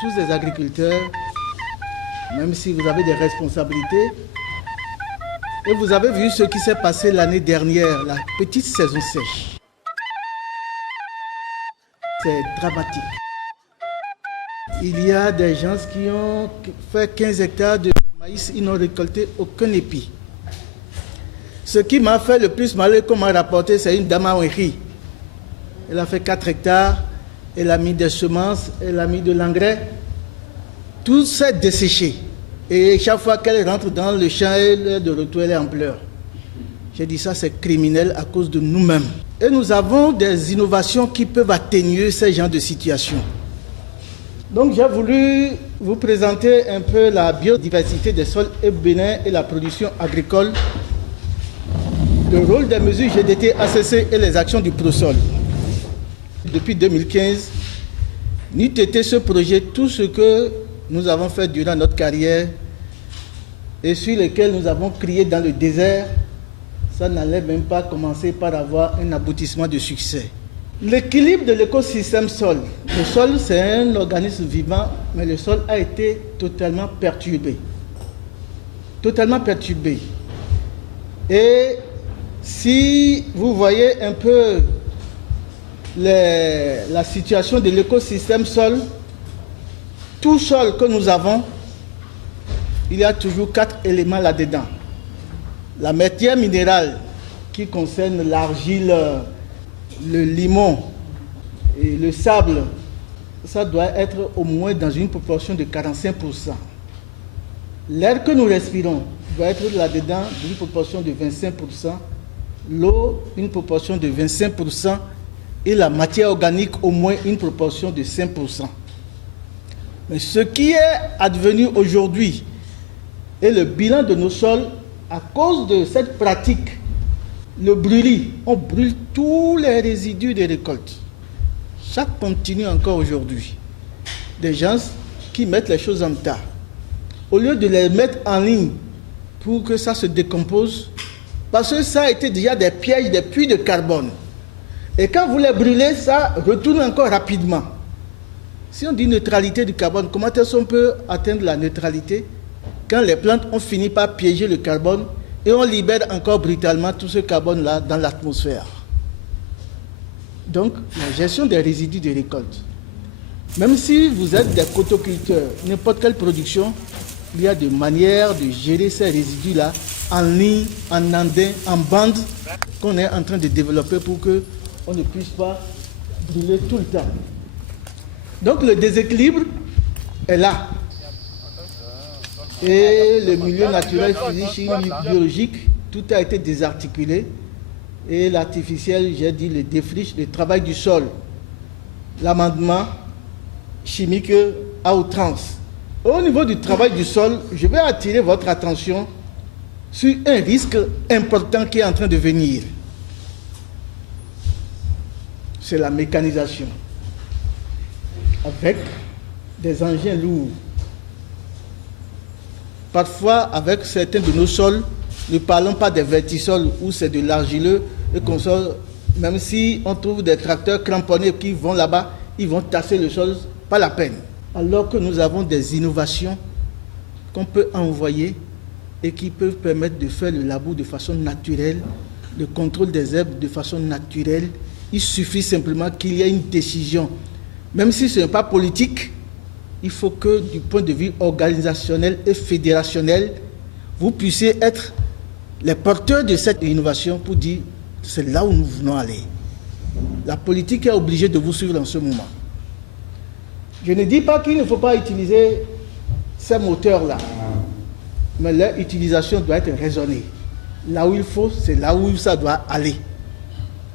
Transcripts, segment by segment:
tous des agriculteurs, même si vous avez des responsabilités. Et vous avez vu ce qui s'est passé l'année dernière, la petite saison sèche. C'est dramatique. Il y a des gens qui ont fait 15 hectares de maïs, ils n'ont récolté aucun épi. Ce qui m'a fait le plus mal, comme m'a rapporté, c'est une dame à Henri. Elle a fait 4 hectares, elle a mis des semences, elle a mis de l'engrais. Tout s'est desséché. Et chaque fois qu'elle rentre dans le champ, elle est de retour, elle est en pleurs. J'ai dit ça, c'est criminel à cause de nous-mêmes. Et nous avons des innovations qui peuvent atténuer ces genres de situations. Donc j'ai voulu vous présenter un peu la biodiversité des sols au Bénin et la production agricole, le rôle des mesures GDT, ACC et les actions du ProSol. Depuis 2015, n'eût été ce projet tout ce que nous avons fait durant notre carrière et sur lesquels nous avons crié dans le désert, ça n'allait même pas commencer par avoir un aboutissement de succès. L'équilibre de l'écosystème sol. Le sol, c'est un organisme vivant, mais le sol a été totalement perturbé. Totalement perturbé. Et si vous voyez un peu la situation de l'écosystème sol, tout sol que nous avons, il y a toujours 4 éléments là-dedans. La matière minérale qui concerne l'argile, le limon et le sable, ça doit être au moins dans une proportion de 45%. L'air que nous respirons doit être là-dedans d'une proportion de 25%, l'eau une proportion de 25% et la matière organique au moins une proportion de 5%. Mais ce qui est advenu aujourd'hui est le bilan de nos sols à cause de cette pratique. Le brûlis, on brûle tous les résidus des récoltes. Ça continue encore aujourd'hui. Des gens qui mettent les choses en tas. Au lieu de les mettre en ligne pour que ça se décompose, parce que ça a été déjà des pièges, des puits de carbone. Et quand vous les brûlez, ça retourne encore rapidement. Si on dit neutralité du carbone, comment est-ce qu'on peut atteindre la neutralité quand les plantes ont fini par piéger le carbone et on libère encore brutalement tout ce carbone-là dans l'atmosphère? Donc, la gestion des résidus de récolte. Même si vous êtes des cotoculteurs, n'importe quelle production, il y a des manières de gérer ces résidus-là en ligne, en andin, en bande, qu'on est en train de développer pour qu'on ne puisse pas brûler tout le temps. Donc le déséquilibre est là. Et le milieu naturel, physique, chimique, biologique, tout a été désarticulé. Et l'artificiel, j'ai dit, le défriche, le travail du sol, l'amendement chimique à outrance. Au niveau du travail du sol, je vais attirer votre attention sur un risque important qui est en train de venir. C'est la mécanisation. Avec des engins lourds. Parfois, avec certains de nos sols, ne parlons pas des vertisols où c'est de l'argileux et qu'on sort, même si on trouve des tracteurs cramponnés qui vont là-bas, ils vont tasser le sol, pas la peine. Alors que nous avons des innovations qu'on peut envoyer et qui peuvent permettre de faire le labour de façon naturelle, le contrôle des herbes de façon naturelle. Il suffit simplement qu'il y ait une décision. Même si ce n'est pas politique, il faut que du point de vue organisationnel et fédérationnel, vous puissiez être les porteurs de cette innovation pour dire c'est là où nous voulons aller. La politique est obligée de vous suivre en ce moment. Je ne dis pas qu'il ne faut pas utiliser ces moteurs-là, mais leur utilisation doit être raisonnée. Là où il faut, c'est là où ça doit aller.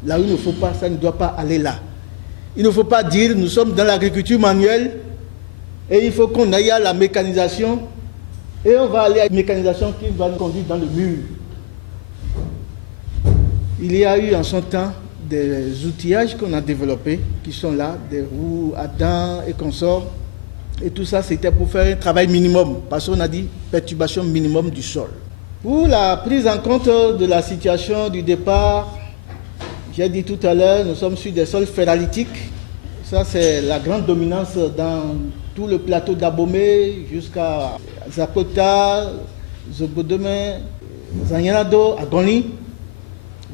Là où il ne faut pas, ça ne doit pas aller là. Il ne faut pas dire nous sommes dans l'agriculture manuelle et il faut qu'on aille à la mécanisation et on va aller à une mécanisation qui va nous conduire dans le mur. Il y a eu en son temps des outillages qu'on a développés qui sont là, des roues à dents et consorts. Et tout ça, c'était pour faire un travail minimum, parce qu'on a dit perturbation minimum du sol. Pour la prise en compte de la situation du départ, j'ai dit tout à l'heure, nous sommes sur des sols ferralitiques. Ça, c'est la grande dominance dans tout le plateau d'Abomey jusqu'à Zakota, Zogodome, Zanyanado, Agoni,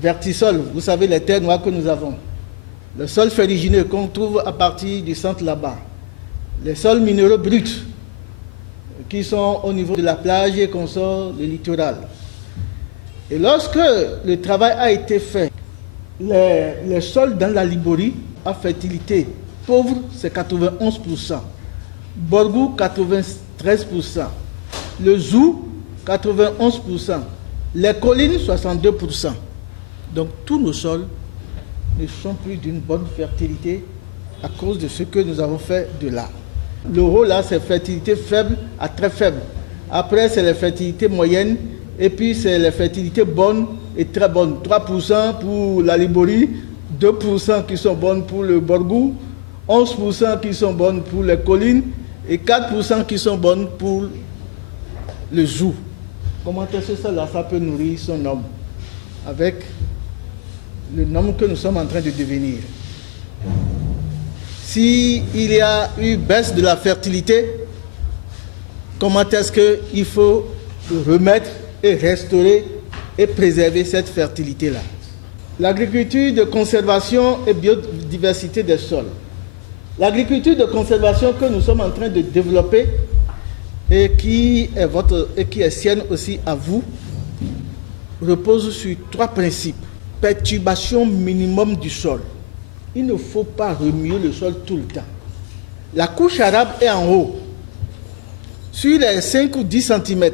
vertisol, vous savez les terres noires que nous avons. Le sol ferrugineux qu'on trouve à partir du centre là-bas. Les sols minéraux bruts qui sont au niveau de la plage et qu'on sort le littoral. Et lorsque le travail a été fait, les sols dans la Liborie à fertilité pauvre, c'est 91%. Borgou, 93%. Le Zou, 91%. Les collines, 62%. Donc tous nos sols ne sont plus d'une bonne fertilité à cause de ce que nous avons fait de là. Le haut là, c'est fertilité faible à très faible. Après, c'est la fertilité moyenne. Et puis, c'est la fertilité bonne et très bonne. 3% pour la Liborie, 2% qui sont bonnes pour le Borgou, 11% qui sont bonnes pour les collines et 4% qui sont bonnes pour le Zou. Comment est-ce que ça peut nourrir son homme avec le homme que nous sommes en train de devenir? S'il y a eu baisse de la fertilité, comment est-ce qu'il faut remettre et restaurer et préserver cette fertilité-là? L'agriculture de conservation et biodiversité des sols. L'agriculture de conservation que nous sommes en train de développer et qui est sienne aussi à vous, repose sur 3 principes. Perturbation minimum du sol. Il ne faut pas remuer le sol tout le temps. La couche arabe est en haut. Sur les 5 ou 10 cm,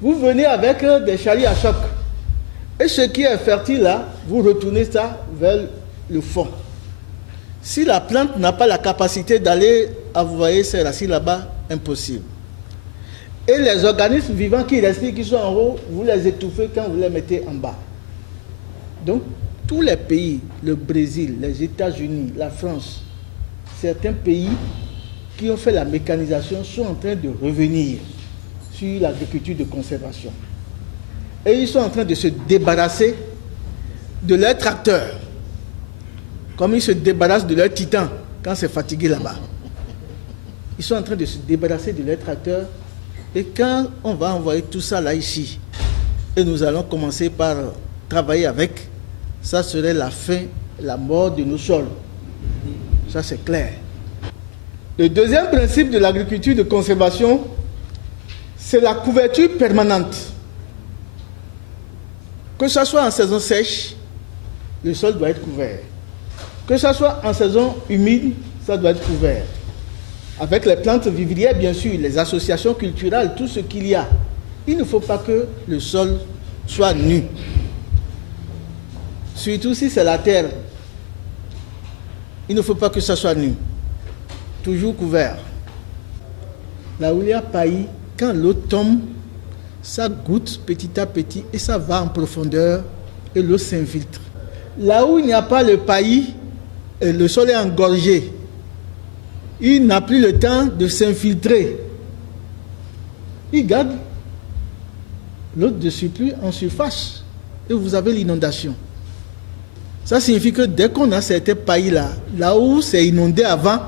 vous venez avec des chariots à choc. Et ce qui est fertile là, vous retournez ça vers le fond. Si la plante n'a pas la capacité d'aller envoyer ses racines là-bas, impossible. Et les organismes vivants qui respirent, qui sont en haut, vous les étouffez quand vous les mettez en bas. Donc, tous les pays, le Brésil, les États-Unis, la France, certains pays qui ont fait la mécanisation sont en train de revenir sur l'agriculture de conservation. Et ils sont en train de se débarrasser de leurs tracteurs, comme ils se débarrassent de leurs titans quand c'est fatigué là-bas. Ils sont en train de se débarrasser de leurs tracteurs. Et quand on va envoyer tout ça là ici, et nous allons commencer par travailler avec, ça serait la fin, la mort de nos sols. Ça c'est clair. Le deuxième principe de l'agriculture de conservation, c'est la couverture permanente. Que ce soit en saison sèche, le sol doit être couvert. Que ce soit en saison humide, ça doit être couvert. Avec les plantes vivrières, bien sûr, les associations culturelles, tout ce qu'il y a. Il ne faut pas que le sol soit nu. Surtout si c'est la terre. Il ne faut pas que ça soit nu. Toujours couvert. Là où il y a paillis, quand l'eau tombe, ça goutte petit à petit et ça va en profondeur et l'eau s'infiltre. Là où il n'y a pas le paillis, le sol est engorgé. Il n'a plus le temps de s'infiltrer. Il garde l'eau de surplus en surface et vous avez l'inondation. Ça signifie que dès qu'on a certains paillis là où c'est inondé avant,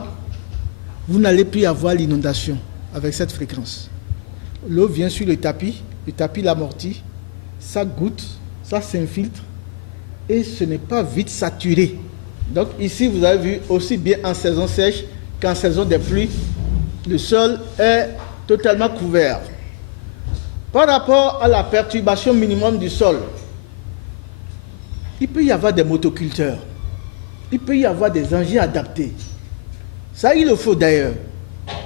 vous n'allez plus avoir l'inondation avec cette fréquence. L'eau vient sur le tapis l'amortit, ça goutte, ça s'infiltre et ce n'est pas vite saturé. Donc ici vous avez vu aussi bien en saison sèche qu'en saison des pluies, le sol est totalement couvert. Par rapport à la perturbation minimum du sol, il peut y avoir des motoculteurs, il peut y avoir des engins adaptés. Ça, il le faut d'ailleurs,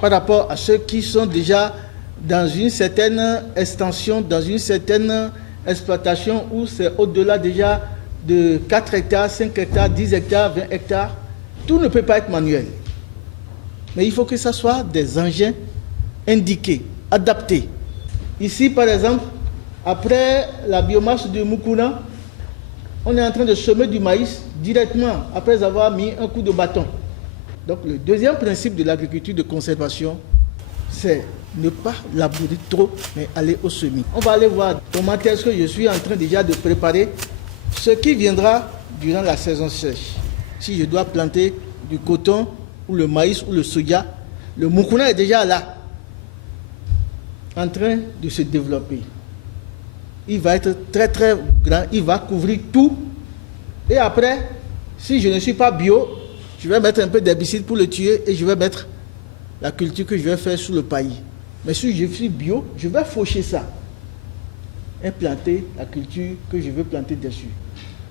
par rapport à ceux qui sont déjà dans une certaine extension, dans une certaine exploitation où c'est au-delà déjà de 4 hectares, 5 hectares, 10 hectares, 20 hectares. Tout ne peut pas être manuel. Mais il faut que ce soit des engins indiqués, adaptés. Ici, par exemple, après la biomasse de Mukuna, on est en train de semer du maïs directement après avoir mis un coup de bâton. Donc le deuxième principe de l'agriculture de conservation, c'est ne pas labourer trop, mais aller au semis. On va aller voir comment est-ce que je suis en train déjà de préparer ce qui viendra durant la saison sèche. Si je dois planter du coton ou le maïs ou le soja, Le mukuna est déjà là, en train de se développer. Il va être très très grand, il va couvrir tout. Et après, si je ne suis pas bio, je vais mettre un peu d'herbicide pour le tuer et je vais mettre la culture que je vais faire sous le paillis. Mais si je suis bio, je vais faucher ça et planter la culture que je veux planter dessus.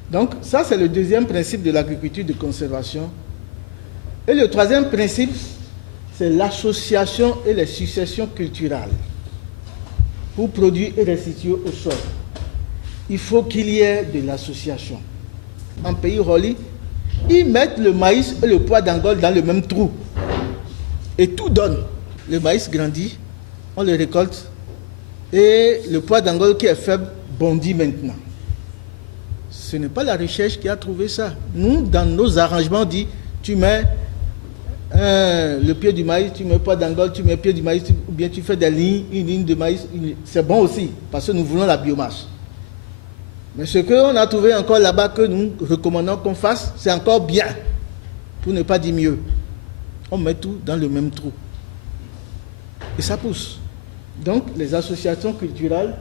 Donc ça, c'est le deuxième principe de l'agriculture de conservation. Et le troisième principe, c'est l'association et les successions culturelles pour produire et restituer au sol. Il faut qu'il y ait de l'association. En pays Roli, ils mettent le maïs et le pois d'Angola dans le même trou. Et tout donne. Le maïs grandit, on le récolte, et le pois d'Angola qui est faible bondit maintenant. Ce n'est pas la recherche qui a trouvé ça. Nous, dans nos arrangements, on dit, tu mets le pied du maïs, tu mets le pois d'Angola, tu mets le pied du maïs, ou bien tu fais des lignes, une ligne de maïs. C'est bon aussi, parce que nous voulons la biomasse. Mais ce qu'on a trouvé encore là-bas que nous recommandons qu'on fasse, c'est encore bien, pour ne pas dire mieux. On met tout dans le même trou. Et ça pousse. Donc, les associations culturelles,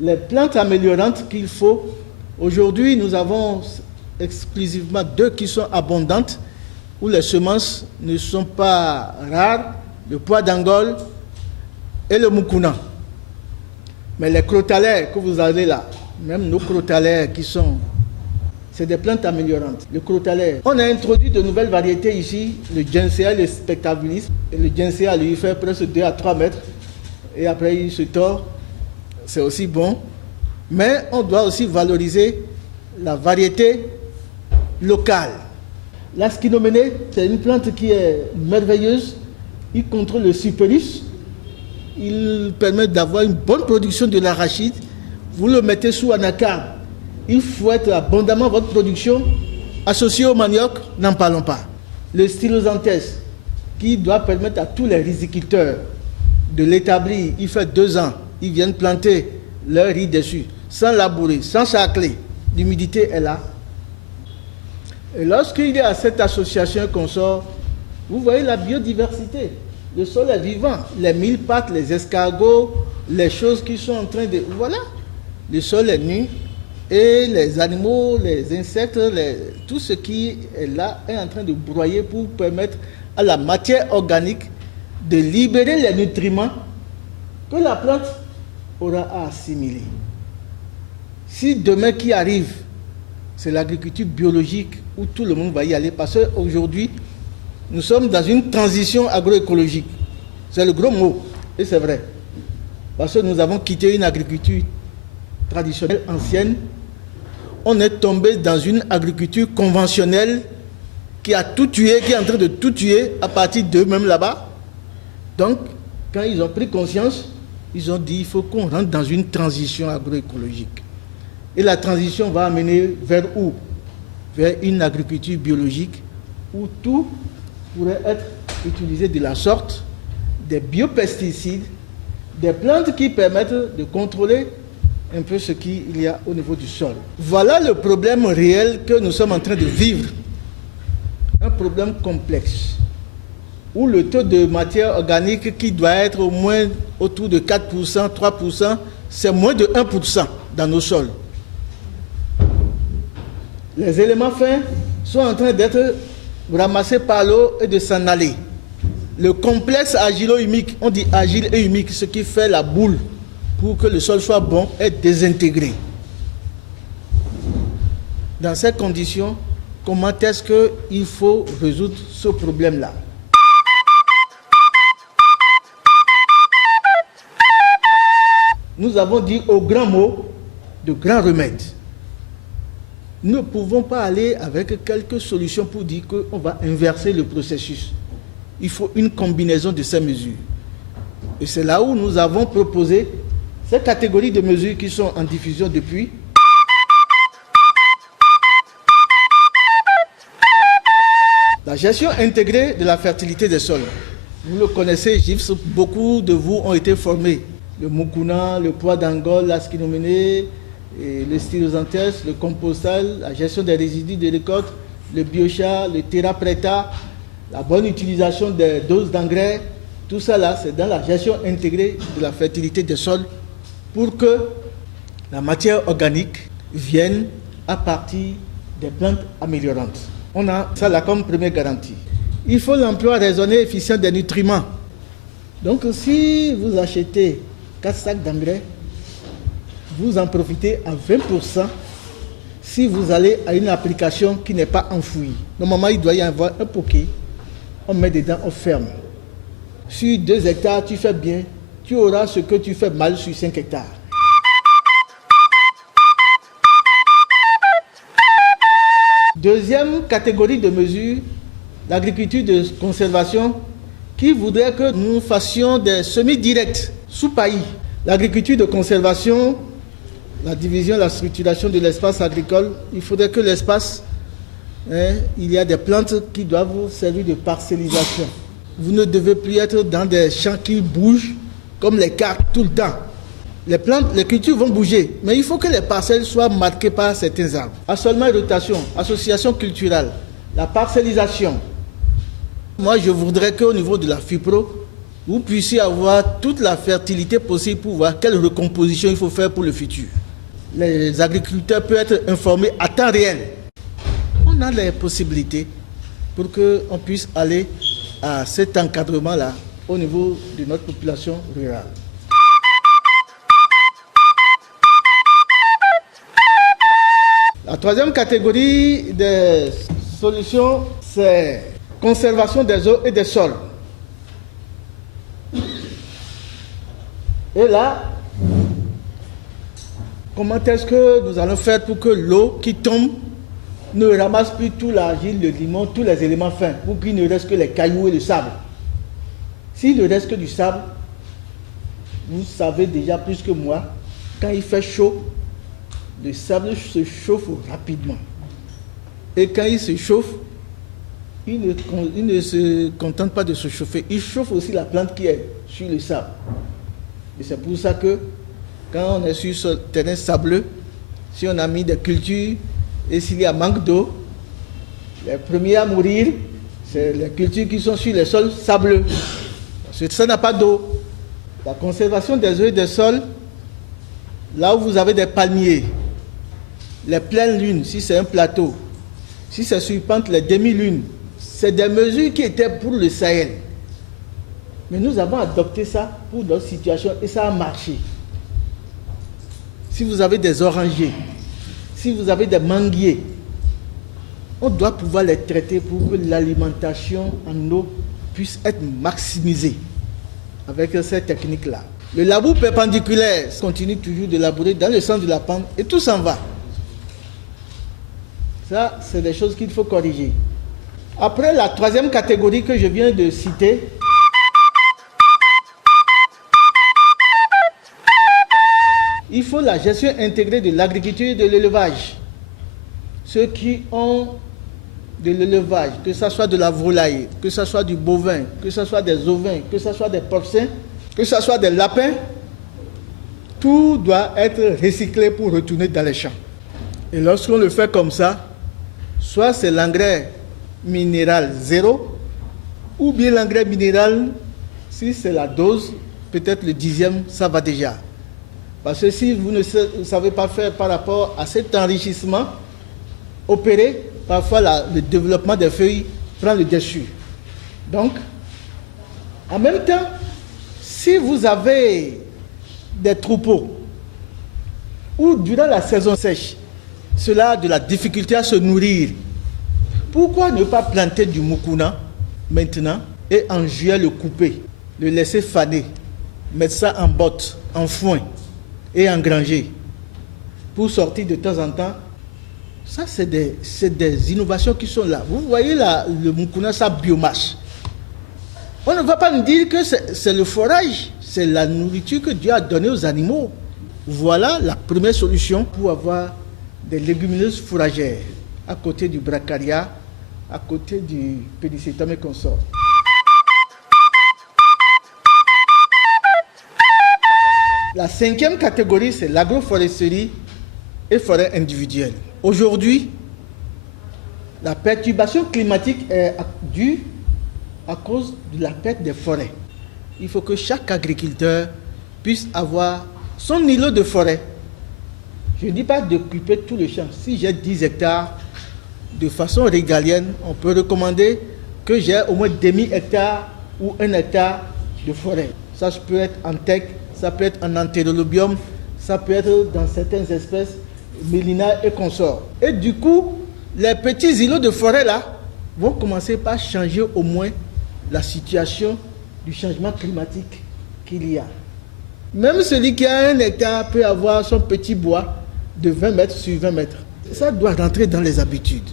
les plantes améliorantes qu'il faut. Aujourd'hui, nous avons exclusivement 2 qui sont abondantes, où les semences ne sont pas rares, le pois d'Angola et le mukuna. Mais les crotalaires que vous avez là, même nos crotalaires qui sont, c'est des plantes améliorantes. Le crotalaire, on a introduit de nouvelles variétés ici, le Ginsea, le spectabilis. Et le Ginsea, lui, fait presque 2 à 3 mètres. Et après, il se tord. C'est aussi bon. Mais on doit aussi valoriser la variété locale. L'asquinoménée, c'est une plante qui est merveilleuse. Il contrôle le superus. Il permet d'avoir une bonne production de l'arachide. Vous le mettez sous anacarde. Il fouette abondamment votre production. Associé au manioc, n'en parlons pas. Le stylosanthes, qui doit permettre à tous les riziculteurs de l'établir. Il fait 2 ans. Ils viennent planter leur riz dessus, sans labourer, sans chacler. L'humidité est là. Et lorsqu'il y a cette association qu'on sort, vous voyez la biodiversité. Le sol est vivant. Les mille-pattes, les escargots, les choses qui sont en train de... Voilà. Le sol est nu et les animaux, les insectes, tout ce qui est là est en train de broyer pour permettre à la matière organique de libérer les nutriments que la plante aura à assimiler. Si demain qui arrive, c'est l'agriculture biologique où tout le monde va y aller, parce qu'aujourd'hui, nous sommes dans une transition agroécologique. C'est le gros mot, et c'est vrai. Parce que nous avons quitté une agriculture traditionnelle ancienne, on est tombé dans une agriculture conventionnelle qui a tout tué, qui est en train de tout tuer à partir d'eux-mêmes là-bas. Donc, quand ils ont pris conscience, ils ont dit il faut qu'on rentre dans une transition agroécologique. Et la transition va amener vers où? Vers une agriculture biologique où tout pourrait être utilisé de la sorte, des biopesticides, des plantes qui permettent de contrôler un peu ce qu'il y a au niveau du sol. Voilà le problème réel que nous sommes en train de vivre. Un problème complexe, où le taux de matière organique qui doit être au moins autour de 4%, 3%, c'est moins de 1% dans nos sols. Les éléments fins sont en train d'être ramassés par l'eau et de s'en aller. Le complexe argilo-humique, on dit argile et humique, ce qui fait la boule pour que le sol soit bon, est désintégré. Dans ces conditions, comment est-ce qu'il faut résoudre ce problème-là? Nous avons dit aux grands mots de grands remèdes. Nous ne pouvons pas aller avec quelques solutions pour dire qu'on va inverser le processus. Il faut une combinaison de ces mesures. Et c'est là où nous avons proposé ces catégories de mesures qui sont en diffusion depuis. La gestion intégrée de la fertilité des sols. Vous le connaissez, GIFS, beaucoup de vous ont été formés. Le mukuna, le pois d'Angola, l'asquinoménée, le stylosanthes, le compostage, la gestion des résidus de récolte, le biochar, le terra preta, la bonne utilisation des doses d'engrais, Tout ça là, c'est dans la gestion intégrée de la fertilité des sols pour que la matière organique vienne à partir des plantes améliorantes. On a ça là comme première garantie. Il faut l'emploi raisonné et efficient des nutriments. Donc si vous achetez 4 sacs d'engrais, vous en profitez à 20% si vous allez à une application qui n'est pas enfouie. Normalement, il doit y avoir un poquet, on met dedans, on ferme. Sur 2 hectares, tu fais bien, tu auras ce que tu fais mal sur 5 hectares. Deuxième catégorie de mesures, l'agriculture de conservation qui voudrait que nous fassions des semis directs sous paillis. L'agriculture de conservation, la division, la structuration de l'espace agricole, il faudrait que l'espace, il y a des plantes qui doivent vous servir de parcellisation. Vous ne devez plus être dans des champs qui bougent comme les cartes tout le temps. Les plantes, les cultures vont bouger, mais il faut que les parcelles soient marquées par certains arbres. Assolement et rotation, association culturelle, la parcellisation. Moi, je voudrais qu'au niveau de la FIPRO, vous puissiez avoir toute la fertilité possible pour voir quelle recomposition il faut faire pour le futur. Les agriculteurs peuvent être informés à temps réel. On a les possibilités pour qu'on puisse aller à cet encadrement-là au niveau de notre population rurale. La troisième catégorie des solutions, c'est conservation des eaux et des sols. Et là, comment est-ce que nous allons faire pour que l'eau qui tombe ne ramasse plus tout l'argile, le limon, tous les éléments fins, pour qu'il ne reste que les cailloux et le sable? S'il ne reste que du sable, vous savez déjà plus que moi, quand il fait chaud, le sable se chauffe rapidement. Et quand il se chauffe, il ne se contente pas de se chauffer, il chauffe aussi la plante qui est sur le sable. Et c'est pour ça que quand on est sur ce terrain sableux, si on a mis des cultures et s'il y a manque d'eau, les premiers à mourir, c'est les cultures qui sont sur les sols sableux. Parce que ça n'a pas d'eau. La conservation des eaux et des sols, là où vous avez des palmiers, les pleines lunes, si c'est un plateau, si c'est sur pente, les demi-lunes, c'est des mesures qui étaient pour le Sahel. Mais nous avons adopté ça pour notre situation et ça a marché. Si vous avez des orangers, si vous avez des manguiers, on doit pouvoir les traiter pour que l'alimentation en eau puisse être maximisée avec cette technique-là. Le labour perpendiculaire continue toujours de labourer dans le sens de la pente et tout s'en va. Ça, c'est des choses qu'il faut corriger. Après, la troisième catégorie que je viens de citer, il faut la gestion intégrée de l'agriculture et de l'élevage. Ceux qui ont de l'élevage, que ce soit de la volaille, que ce soit du bovin, que ce soit des ovins, que ce soit des porcins, que ce soit des lapins, tout doit être recyclé pour retourner dans les champs. Et lorsqu'on le fait comme ça, soit c'est l'engrais minéral 0, ou bien l'engrais minéral, si c'est la dose, peut-être le 10e, ça va déjà. Parce que si vous ne savez pas faire par rapport à cet enrichissement opéré, parfois le développement des feuilles prend le dessus. Donc, en même temps, si vous avez des troupeaux ou durant la saison sèche, cela a de la difficulté à se nourrir, pourquoi ne pas planter du mukuna maintenant et en juillet le couper, le laisser faner, mettre ça en botte, en foin et engranger pour sortir de temps en temps? Ça, c'est des innovations qui sont là. Vous voyez là, le mukuna, sa biomasse. On ne va pas nous dire que c'est le forage, c'est la nourriture que Dieu a donnée aux animaux. Voilà la première solution pour avoir des légumineuses fourragères à côté du bracharia, à côté du pédicétum et consorts. La cinquième catégorie, c'est l'agroforesterie et forêt individuelle. Aujourd'hui, la perturbation climatique est due à cause de la perte des forêts. il faut que chaque agriculteur puisse avoir son îlot de forêt. Je ne dis pas d'occuper tout le champ. Si j'ai 10 hectares, de façon régalienne, on peut recommander que j'ai au moins demi-hectare ou 1 hectare de forêt. Ça peut être en teck, ça peut être en entérolobium, ça peut être dans certaines espèces, mélina et consorts. Et du coup, les petits îlots de forêt là vont commencer par changer au moins la situation du changement climatique qu'il y a. Même celui qui a 1 hectare peut avoir son petit bois de 20 mètres sur 20 mètres. Ça doit rentrer dans les habitudes.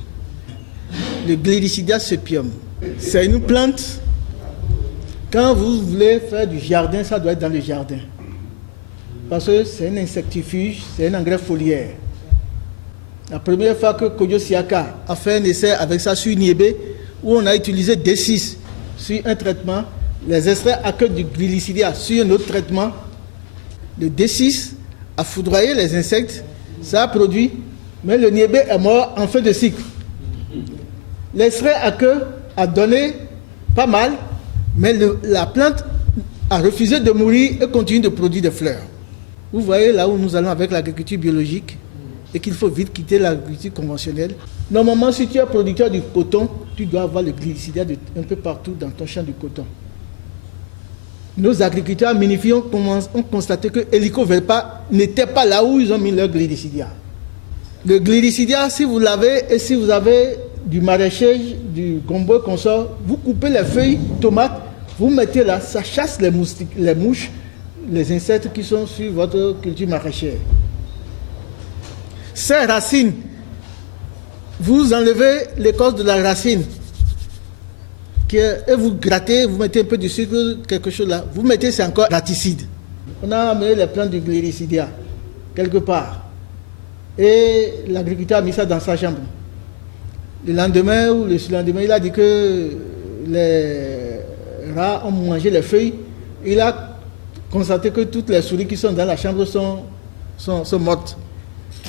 Le Gliricidia sepium, c'est une plante. Quand vous voulez faire du jardin, ça doit être dans le jardin. Parce que c'est un insectifuge, c'est un engrais foliaire. La première fois que Kodjo Siaka a fait un essai avec ça sur Niébé, où on a utilisé D6 sur un traitement, les extraits à queue du Gliricidia sur un autre traitement, le D6 a foudroyé les insectes, ça a produit, mais le Niébé est mort en fin de cycle. L'extrait à queue a donné pas mal, mais la plante a refusé de mourir et continue de produire des fleurs. Vous voyez là où nous allons avec l'agriculture biologique et qu'il faut vite quitter l'agriculture conventionnelle. Normalement, si tu es producteur du coton, tu dois avoir le Gliricidia un peu partout dans ton champ de coton. Nos agriculteurs minifiés ont constaté que Hélicoverpa n'était pas là où ils ont mis leur Gliricidia. Le Gliricidia, si vous l'avez et si vous avez du maraîchage, du gombo et consort, vous coupez les feuilles tomates, vous mettez là, ça chasse les moustiques, les mouches, les insectes qui sont sur votre culture maraîchère. Ces racines, vous enlevez l'écorce de la racine et vous grattez, vous mettez un peu de sucre, quelque chose là, vous mettez, c'est encore raticide. On a amené les plantes du Gliricidia quelque part et l'agriculteur a mis ça dans sa chambre. Le lendemain ou le surlendemain, il a dit que les rats ont mangé les feuilles. Il a constaté que toutes les souris qui sont dans la chambre sont mortes.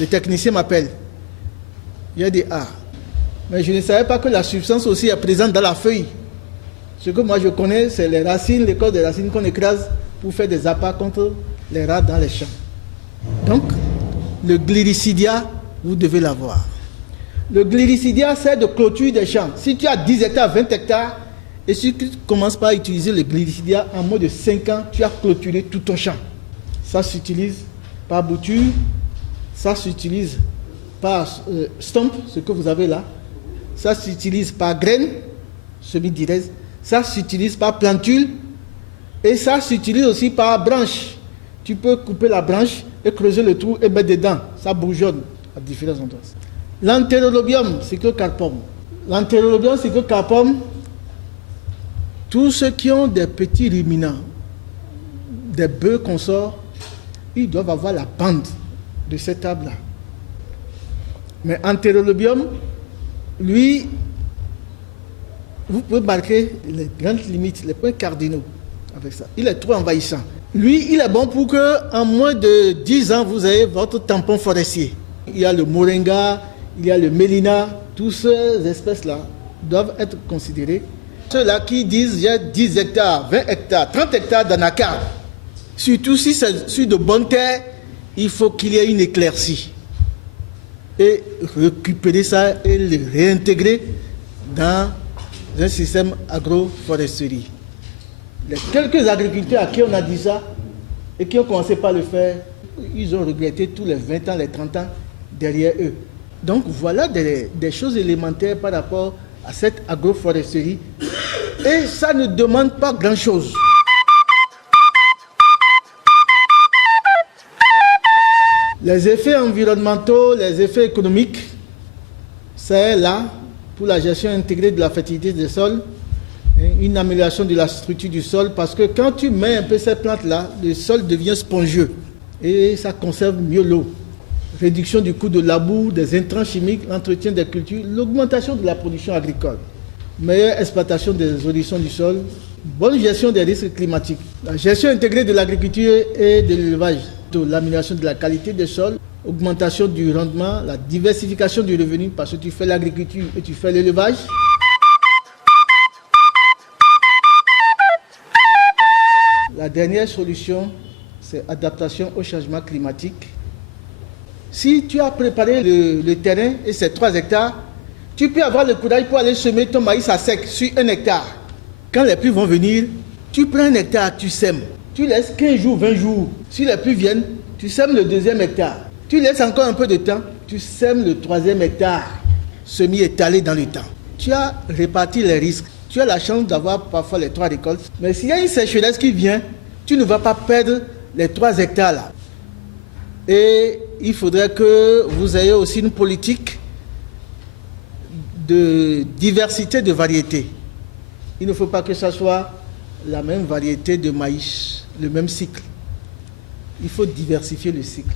Le technicien m'appelle. Il a dit, ah, mais je ne savais pas que la substance aussi est présente dans la feuille. Ce que moi je connais, c'est les racines, l'écorce des racines qu'on écrase pour faire des appâts contre les rats dans les champs. Donc, le Gliricidia, vous devez l'avoir. Le Gliricidia sert de clôture des champs. Si tu as 10 hectares, 20 hectares, et si tu commences par utiliser le Gliricidia, en moins de 5 ans, tu as clôturé tout ton champ. Ça s'utilise par bouture, ça s'utilise par stomp, ce que vous avez là, ça s'utilise par graine, semi-direct, ça s'utilise par plantule, et ça s'utilise aussi par branche. Tu peux couper la branche et creuser le trou et mettre dedans, ça bourgeonne à différents endroits. L'entérolobium cyclocarpum. L'entérolobium cyclocarpum, tous ceux qui ont des petits ruminants, des bœufs consorts, ils doivent avoir la bande de cet arbre-là. Mais entérolobium, lui, vous pouvez marquer les grandes limites, les points cardinaux avec ça. Il est trop envahissant. Lui, il est bon pour que en moins de 10 ans, vous ayez votre tampon forestier. Il y a le moringa, il y a le mélina, toutes ces espèces-là doivent être considérées. Ceux-là qui disent j'ai 10 hectares, 20 hectares, 30 hectares d'anacarde, surtout si c'est sur de bonnes terres, il faut qu'il y ait une éclaircie. Et récupérer ça et le réintégrer dans un système agroforesterie. Les quelques agriculteurs à qui on a dit ça et qui ont commencé par le faire, ils ont regretté tous les 20 ans, les 30 ans derrière eux. Donc voilà des choses élémentaires par rapport à cette agroforesterie. Et ça ne demande pas grand-chose. Les effets environnementaux, les effets économiques, c'est là pour la gestion intégrée de la fertilité des sols, une amélioration de la structure du sol, parce que quand tu mets un peu cette plante-là, le sol devient spongieux et ça conserve mieux l'eau. Réduction du coût de labour, des intrants chimiques, l'entretien des cultures, l'augmentation de la production agricole, meilleure exploitation des auditions du sol, bonne gestion des risques climatiques, la gestion intégrée de l'agriculture et de l'élevage, l'amélioration de la qualité des sols, augmentation du rendement, la diversification du revenu, parce que tu fais l'agriculture et tu fais l'élevage. La dernière solution, c'est adaptation au changement climatique. Si tu as préparé le terrain et c'est 3 hectares, tu peux avoir le courage pour aller semer ton maïs à sec sur 1 hectare. Quand les pluies vont venir, tu prends 1 hectare, tu sèmes. Tu laisses 15 jours, 20 jours. Si les pluies viennent, tu sèmes le 2e hectare. Tu laisses encore un peu de temps, tu sèmes le 3e hectare, semi-étalé dans le temps. Tu as réparti les risques. Tu as la chance d'avoir parfois les 3 récoltes. Mais s'il y a une sécheresse qui vient, tu ne vas pas perdre les 3 hectares là. Et il faudrait que vous ayez aussi une politique de diversité de variétés. Il ne faut pas que ce soit la même variété de maïs, le même cycle. Il faut diversifier le cycle.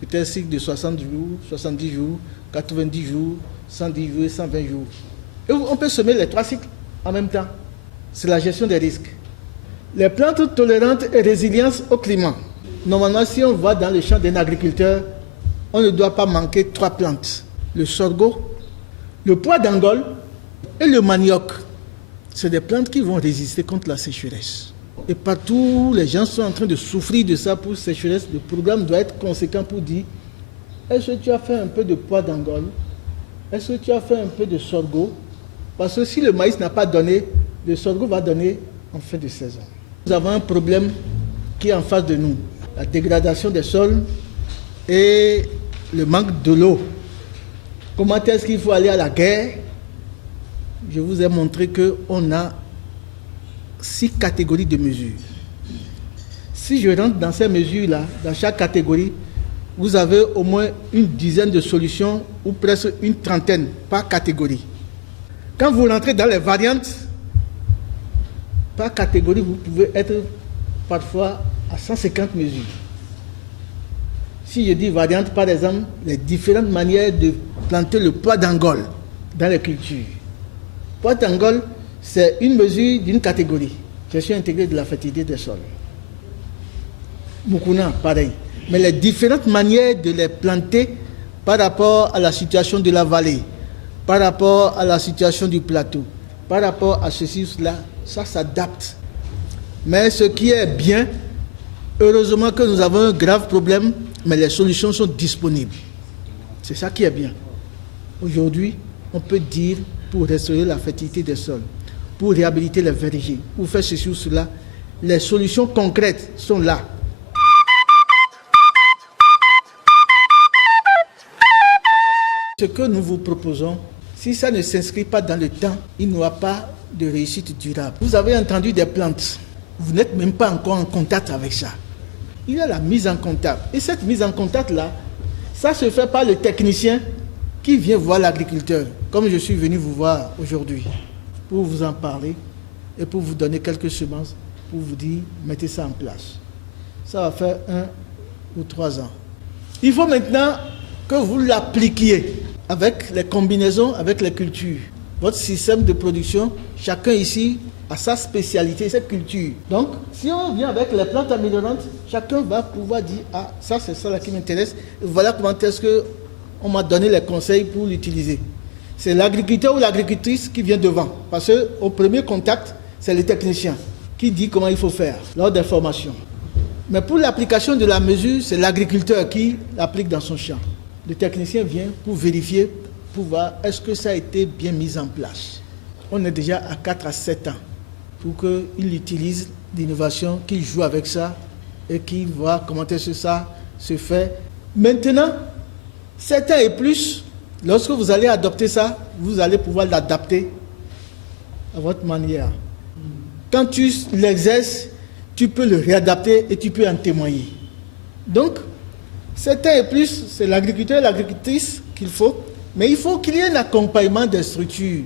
Peut-être un cycle de 60 jours, 70 jours, 90 jours, 110 jours et 120 jours. Et on peut semer les 3 cycles en même temps. C'est la gestion des risques. Les plantes tolérantes et résilientes au climat. Normalement, si on va dans le champ d'un agriculteur, on ne doit pas manquer 3 plantes. Le sorgho, le pois d'Angole et le manioc. C'est des plantes qui vont résister contre la sécheresse. Et partout, les gens sont en train de souffrir de ça pour sécheresse. Le programme doit être conséquent pour dire, est-ce que tu as fait un peu de pois d'Angole? Est-ce que tu as fait un peu de sorgho? Parce que si le maïs n'a pas donné, le sorgho va donner en fin de saison. Nous avons un problème qui est en face de nous. La dégradation des sols et le manque de l'eau. Comment est-ce qu'il faut aller à la guerre? Je vous ai montré qu'on a 6 catégories de mesures. Si je rentre dans ces mesures-là, dans chaque catégorie, vous avez au moins une dizaine de solutions ou presque une trentaine par catégorie. Quand vous rentrez dans les variantes, par catégorie, vous pouvez être parfois à 150 mesures. Si je dis variante, par exemple, les différentes manières de planter le pois d'Angole dans les cultures. Pois d'Angole, c'est une mesure d'une catégorie, gestion intégrée de la fertilité des sols. Mukuna, pareil. Mais les différentes manières de les planter par rapport à la situation de la vallée, par rapport à la situation du plateau, par rapport à ceci ou cela, ça s'adapte. Mais ce qui est bien, heureusement que nous avons un grave problème, mais les solutions sont disponibles. C'est ça qui est bien. Aujourd'hui, on peut dire, pour restaurer la fertilité des sols, pour réhabiliter les vergers, pour faire ceci ou cela, les solutions concrètes sont là. Ce que nous vous proposons, si ça ne s'inscrit pas dans le temps, il n'y aura pas de réussite durable. Vous avez entendu des plantes, vous n'êtes même pas encore en contact avec ça. Il y a la mise en contact. Et cette mise en contact-là, ça se fait par le technicien qui vient voir l'agriculteur, comme je suis venu vous voir aujourd'hui, pour vous en parler et pour vous donner quelques semences, pour vous dire, mettez ça en place. Ça va faire 1 ou 3 ans. Il faut maintenant que vous l'appliquiez avec les combinaisons, avec les cultures. Votre système de production, chacun ici a sa spécialité, cette culture. Donc, si on vient avec les plantes améliorantes, chacun va pouvoir dire, ah, ça c'est ça là qui m'intéresse, et voilà comment est-ce qu'on m'a donné les conseils pour l'utiliser. C'est l'agriculteur ou l'agricultrice qui vient devant, parce qu'au premier contact, c'est le technicien qui dit comment il faut faire lors des formations. Mais pour l'application de la mesure, c'est l'agriculteur qui l'applique dans son champ. Le technicien vient pour vérifier, pour voir est-ce que ça a été bien mis en place. On est déjà à 4 à 7 ans pour qu'il utilise l'innovation, qu'il joue avec ça et qu'il voit comment est-ce que ça se fait. Maintenant, 7 ans et plus, lorsque vous allez adopter ça, vous allez pouvoir l'adapter à votre manière. Quand tu l'exerces, tu peux le réadapter et tu peux en témoigner. Donc, 7 ans et plus, c'est l'agriculteur et l'agricultrice qu'il faut, mais il faut qu'il y ait un accompagnement des structures.